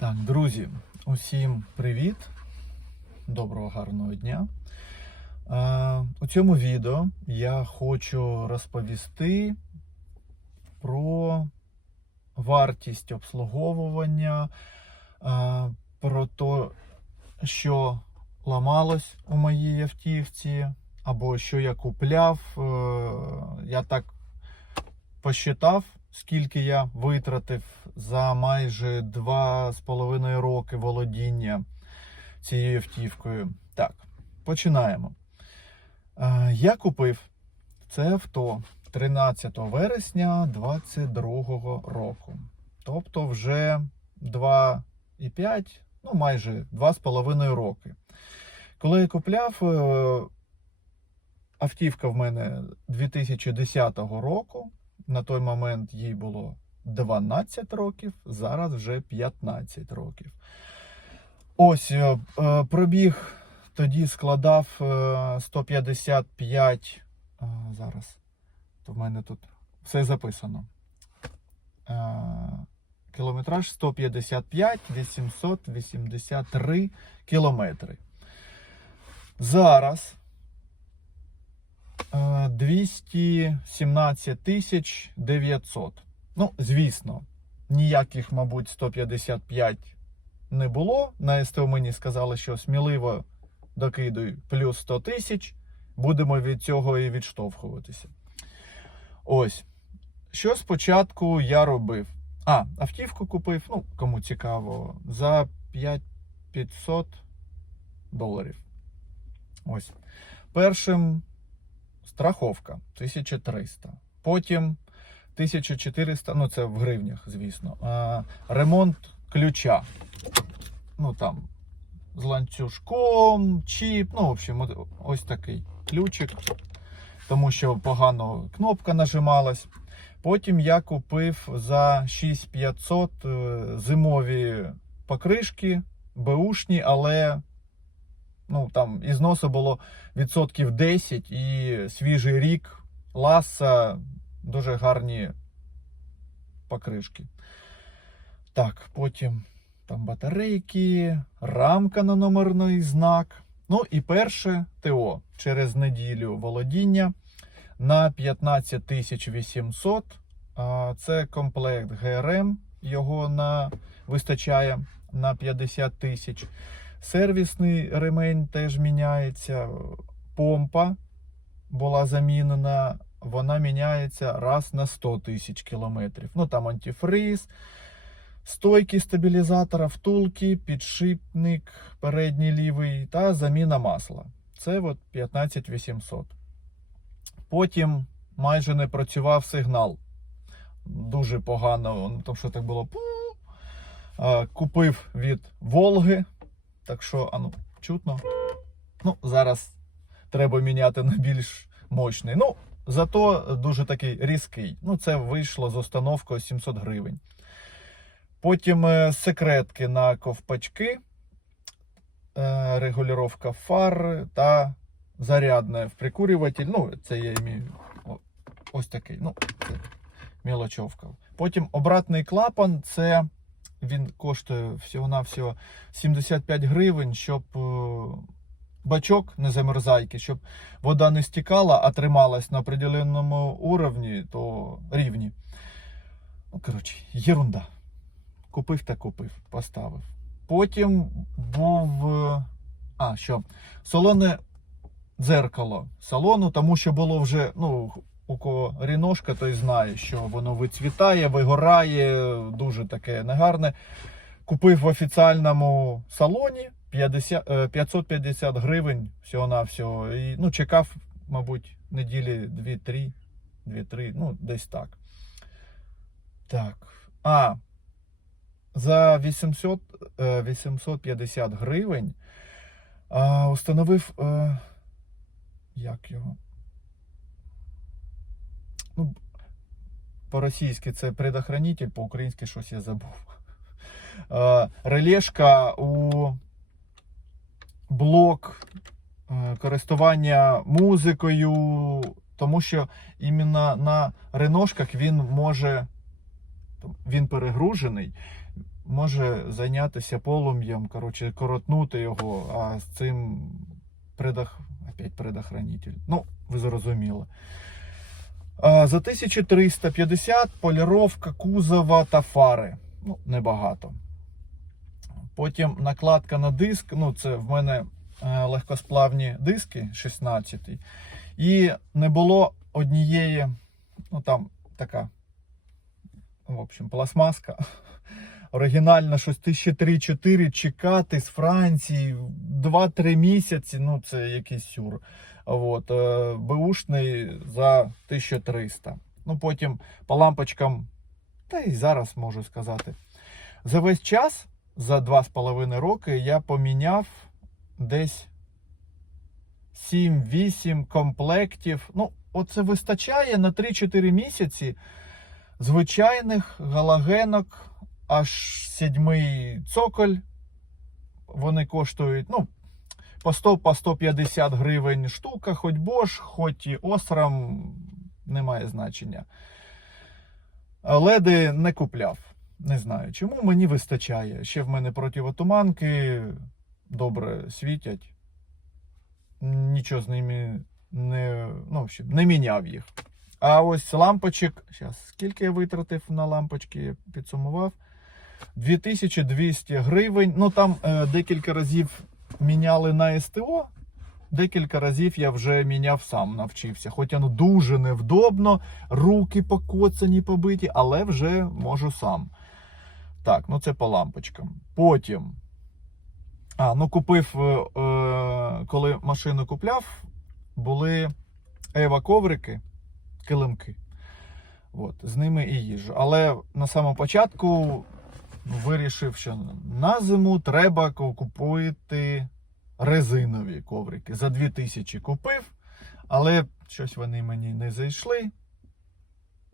Так, друзі, усім привіт! Доброго гарного дня. Е, у цьому відео я хочу розповісти про вартість обслуговування, е, про те, що ламалось у моїй автівці, або що я купляв. Е, я так посчитав, скільки я витратив за майже 2,5 роки володіння цією автівкою. Так, починаємо. Е, Я купив це авто 13 вересня 2022 року. Тобто вже 2,5, ну майже 2,5 роки. Коли я купляв, е, автівка в мене 2010 року. На той момент їй було 12 років, зараз вже 15 років. Ось е, е, пробіг тоді складав е, 155. е, Зараз. То в мене тут все записано. Кілометраж 155 883 кілометри. Зараз 217 тисяч 900. Ну, звісно, ніяких, мабуть, 155 не було. На СТО мені сказали, що сміливо докидуй плюс 100 тисяч. Будемо від цього і відштовхуватися. Ось. Що спочатку я робив? А, автівку купив, ну, кому цікаво, за 5500 доларів. Ось. Першим страховка 1300. Потім 1400, ну це в гривнях, звісно. А, ремонт ключа. Ну там з ланцюжком, чіп. Ну, в общем, ось такий ключик. Тому що погано кнопка нажималась. Потім я купив за 6500 е, зимові покришки, беушні, але ну, там із носу було відсотків 10 і свіжий рік, ласа, дуже гарні покришки. Так, потім там батарейки, рамка на номерний знак. Ну і перше ТО через неділю володіння на 15 800. А, Це комплект ГРМ, його на, вистачає на 50 тисяч. Сервісний ремень теж міняється. Помпа була замінена, вона міняється раз на 100 тисяч кілометрів. Ну там антифриз, стойки стабілізатора, втулки, підшипник, передній лівий та заміна масла. Це от 15 800. Потім майже не працював сигнал. Дуже погано, ну, тому що так було. Купив від Волги. Так що, а ну, чутно. Ну, зараз треба міняти на більш мощний. Ну, зато дуже такий різкий. Ну, це вийшло з установкою 700 гривень. Потім е, секретки на ковпачки, е, регулювання фар та зарядне в прикурюватель. Ну, це я імію ось такий. Ну, це мілочовка. Потім обратний клапан це він коштує всього-навсього 75 гривень, щоб е, бачок не замерзайки, щоб вода не стікала, а трималась на определеному уровні, то рівні. Ну, коротше, єрунда. Купив та купив, поставив. Потім був. е, А, що? Салоне дзеркало салону, тому що було вже, ну, у кого ріношка, той знає, що воно вицвітає, вигорає, дуже таке негарне. Купив в офіціальному салоні 50, е, 550 гривень всього-навсього. І, ну, чекав, мабуть, неділі 2-3, 2-3, ну, десь так. Так. А, за 800, е, 850 гривень а, установив. Е, як його? Ну, по-російськи це предохранитель, по-українськи щось я забув. Е, Релешка у блок е, користування музикою, тому що іменно на реношках він може, він перегружений, може зайнятися полум'ям, коротше, коротнути його, а з цим предох... опять предохранитель. Ну, ви зрозуміли. За 1350 поліровка кузова та фари. Ну, небагато. Потім накладка на диск. Ну, це в мене е, легкосплавні диски 16. І не було однієї, ну там така, в общем, пластмаска. Оригінальна, щось 1003-4 чекати з Франції 2-3 місяці. Ну, це якийсь сюр. От, е, Беушний за 1300. Ну, потім по лампочкам, та й зараз можу сказати. За весь час, за 2,5 роки, я поміняв десь 7-8 комплектів. Ну, оце вистачає на 3-4 місяці звичайних галогенок, аж сідьмий цоколь. Вони коштують, ну, по 100 по 150 гривень штука, хоч Bosch, хоч і Osram, немає значення. Леди не купляв. Не знаю чому, мені вистачає. Ще в мене противотуманки добре світять. Нічого з ними не, ну, общем, не міняв їх. А ось лампочок. Зараз, скільки я витратив на лампочки, я підсумував. 2200 гривень. Ну там е, декілька разів міняли на СТО. Декілька разів я вже міняв сам, навчився. Хоча ну дуже невдобно, руки покоцані, побиті, але вже можу сам. Так, ну це по лампочкам. Потім. А, ну купив, е, е, коли машину купляв, були Ева коврики, килимки. От, з ними і їжджу. Але на самому початку вирішив, що на зиму треба купити резинові коврики. За 2000 купив, але щось вони мені не зайшли.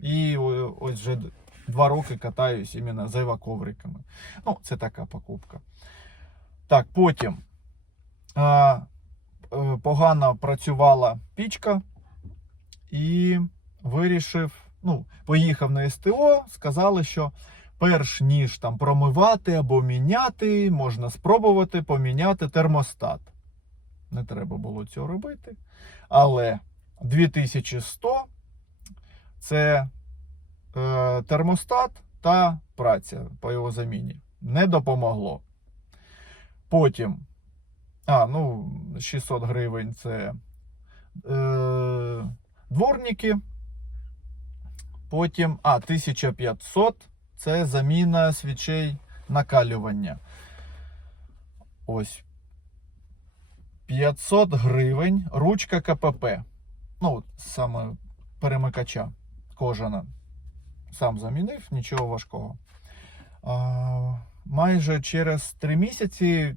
І ось вже два роки катаюсь іменно з ковриками. Ну, це така покупка. Так, потім а, е, погано працювала пічка і вирішив, ну, поїхав на СТО, сказали, що перш ніж там промивати або міняти, можна спробувати поміняти термостат. Не треба було цього робити. Але 2100 це е, термостат та праця по його заміні. Не допомогло. Потім, а, ну, 600 гривень це е, дворники. Потім, а, 1500 це заміна свічей накалювання. Ось. 500 гривень ручка КПП. Ну, саме перемикача кожана. Сам замінив, нічого важкого. А, майже через 3 місяці,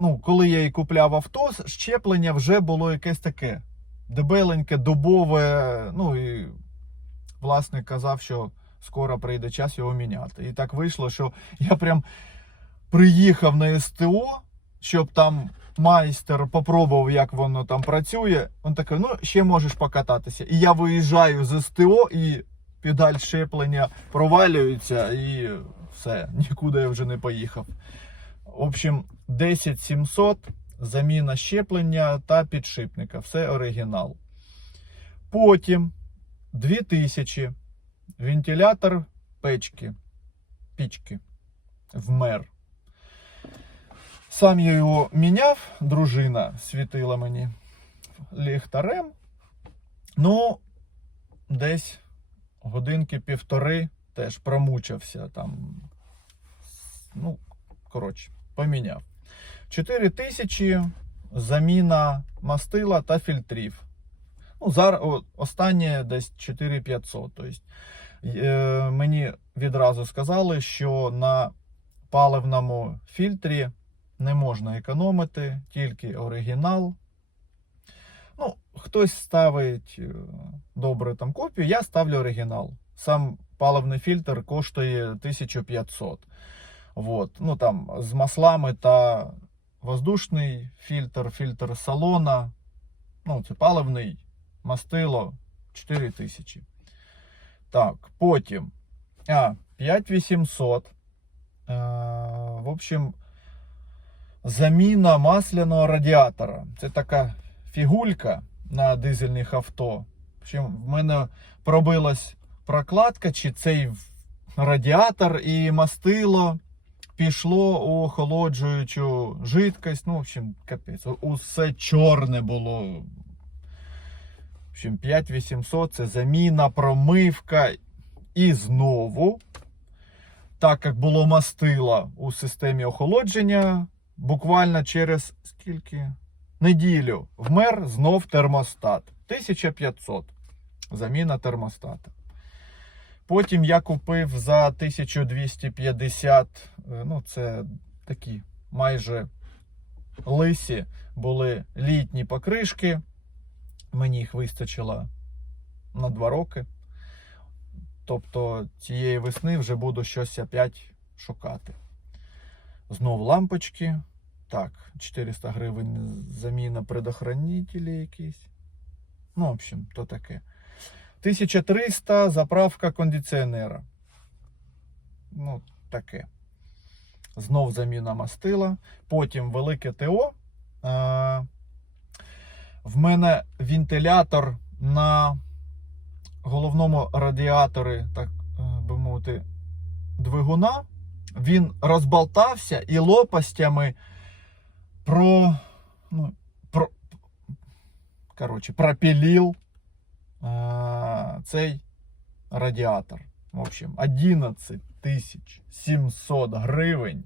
ну, коли я її купляв авто, щеплення вже було якесь таке дебеленьке, дубове. Ну і власник казав, що скоро прийде час його міняти. І так вийшло, що я прям приїхав на СТО, щоб там майстер попробував, як воно там працює. Він такий, ну, ще можеш покататися. І я виїжджаю з СТО і педаль щеплення провалюється, і все, нікуди я вже не поїхав. В общем, 10700 заміна щеплення та підшипника. Все оригінал. Потім 2000 вентилятор печки. Пічки. Вмер. Сам я його міняв, дружина світила мені ліхтарем. Ну, десь годинки півтори теж промучився там. Ну, коротше, поміняв. 4 тисячі заміна мастила та фільтрів. Ну, зараз останнє десь 4500. Тобто, мені відразу сказали, що на паливному фільтрі не можна економити, тільки оригінал. Ну, хтось ставить е, добре там копію, я ставлю оригінал. Сам паливний фільтр коштує 1500. Вот. Ну там з маслами та воздушний фільтр, фільтр салона. Ну, це паливний, мастило 4000. Так, потім. А, 5800. в общем, заміна масляного радіатора. Це така фігулька на дизельних авто. В общем, в мене пробилась прокладка, чи цей радіатор і мастило пішло у охолоджуючу жидкость. Ну, в общем, капець. Усе чорне було. Общем, 5800 це заміна, промивка. І знову, так як було мастило у системі охолодження, буквально через скільки? Неділю вмер знов термостат. 1500. Заміна термостата. Потім я купив за 1250, е, ну це такі майже лисі були літні покришки. Мені їх вистачило на 2 роки. Тобто цієї весни вже буду щось опять шукати. Знов лампочки. Так, 400 гривень заміна предохранителі якісь. Ну, в общем, то таке. 1300 заправка кондиціонера. Ну, таке. Знов заміна мастила. Потім велике ТО. Е, В мене вентилятор на головному радіаторі, так е, би мовити, двигуна. Він розболтався і лопастями про, ну, про коротше, пропілів а, цей радіатор. В общем, 11 тисяч 700 гривень.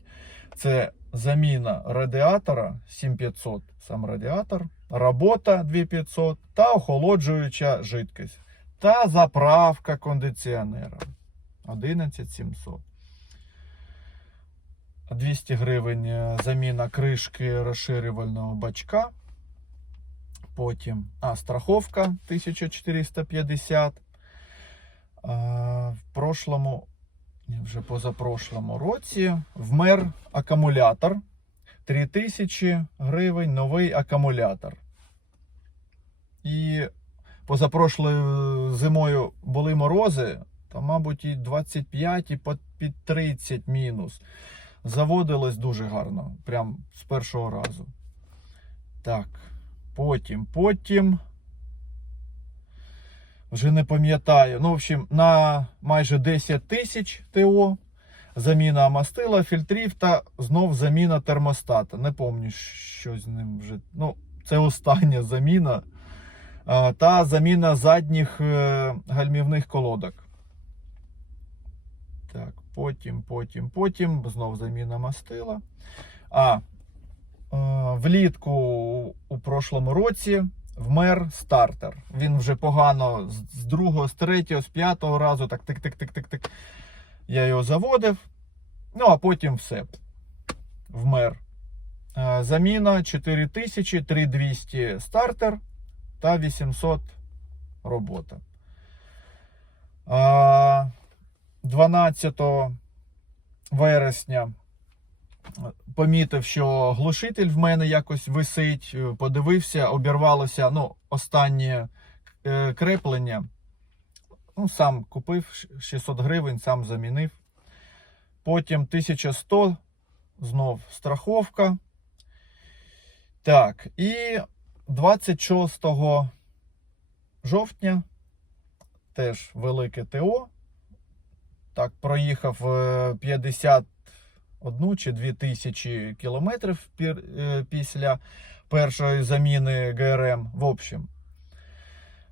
Це заміна радіатора 7500 сам радіатор, робота 2500 та охолоджуюча жидкість. Та заправка кондиціонера 11700. 200 гривень е, заміна кришки розширювального бачка. Потім а, страховка 1450. А, в прошлому, вже позапрошлому році вмер акумулятор. 3000 гривень новий акумулятор. І позапрошлою зимою були морози, то, мабуть, і 25, і під 30 мінус. Заводилось дуже гарно, прям з першого разу. Так, потім, потім. Вже не пам'ятаю. Ну, в общем, на майже 10 тисяч ТО. Заміна мастила, фільтрів та знов заміна термостата. Не пам'ятаю, що з ним вже. Ну, це остання заміна. Та заміна задніх е, гальмівних колодок. Так, потім, потім, потім. Знов заміна мастила. А, е, влітку у прошлому році вмер стартер. Він вже погано з- другого, з третього, з п'ятого разу. Так, тик-тик-тик-тик-тик. Я його заводив. Ну, а потім все. Вмер. Е, Заміна 4000, 3200 стартер та 800 робота. 12 вересня помітив, що глушитель в мене якось висить, е, подивився, обірвалося ну, останнє е, креплення. Ну, Сам купив 600 гривень, сам замінив. Потім 1100, знов страховка. Так, і 26 жовтня теж велике ТО. Так, проїхав е, 50 одну чи дві тисячі кілометрів е, після першої заміни ГРМ. В общем,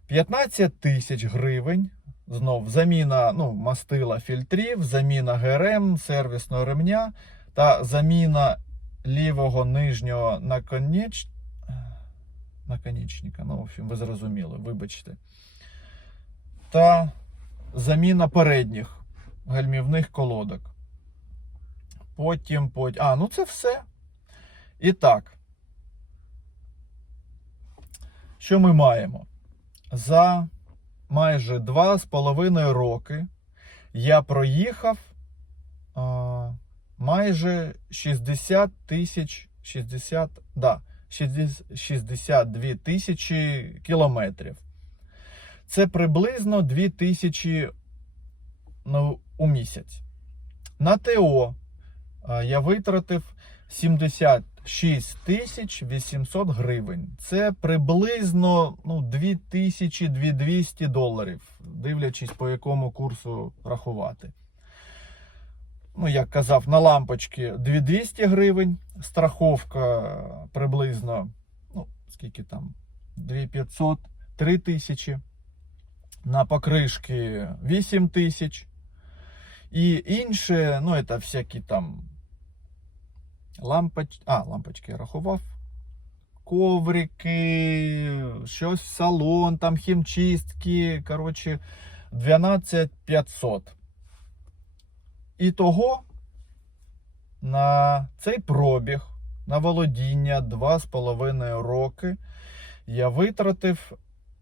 15 тисяч гривень. Знов заміна ну, мастила фільтрів, заміна ГРМ, сервісного ремня та заміна лівого нижнього наконіч... наконічника. Ну, в общем, ви зрозуміли, вибачте. Та заміна передніх гальмівних колодок. Потім, потім. А, ну це все. І так. Що ми маємо? За майже 2,5 роки я проїхав а, майже 60 тисяч 60, да, 60 62 тисячі кілометрів. Це приблизно 2 тисячі ну, у місяць. На ТО я витратив 76 тисяч 800 гривень. Це приблизно ну, 2000-2200 доларів, дивлячись по якому курсу рахувати. Ну, як казав, на лампочки 2200 гривень, страховка приблизно, ну, скільки там, 2500, 3000. На покришки 8 тисяч. І інше, ну, це всякі там лампоч... а, лампочки я рахував. Коврики, щось салон, там хімчистки. Коротше, 12 500. І того на цей пробіг, на володіння 2,5 роки я витратив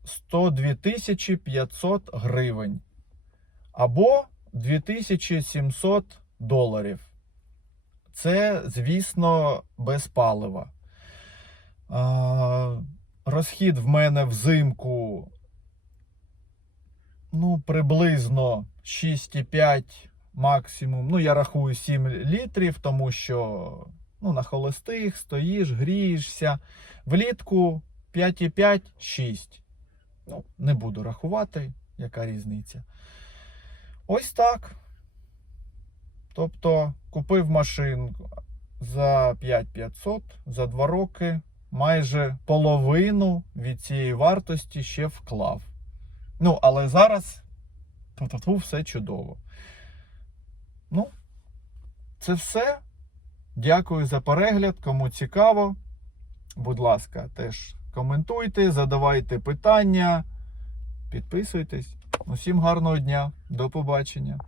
102 500 гривень або 2700 доларів. Це, звісно, без палива. А, розхід в мене взимку ну, приблизно 6,5 максимум. Ну, я рахую 7 літрів, тому що ну, на холостих стоїш, грієшся. Влітку 5,5, 6. Ну, не буду рахувати, яка різниця. Ось так. Тобто купив машинку за 5500 за 2 роки, майже половину від цієї вартості ще вклав. Ну, але зараз ту-ту-ту, все чудово. Ну, це все. Дякую за перегляд. Кому цікаво, будь ласка, теж коментуйте, задавайте питання, підписуйтесь. Усім гарного дня, до побачення.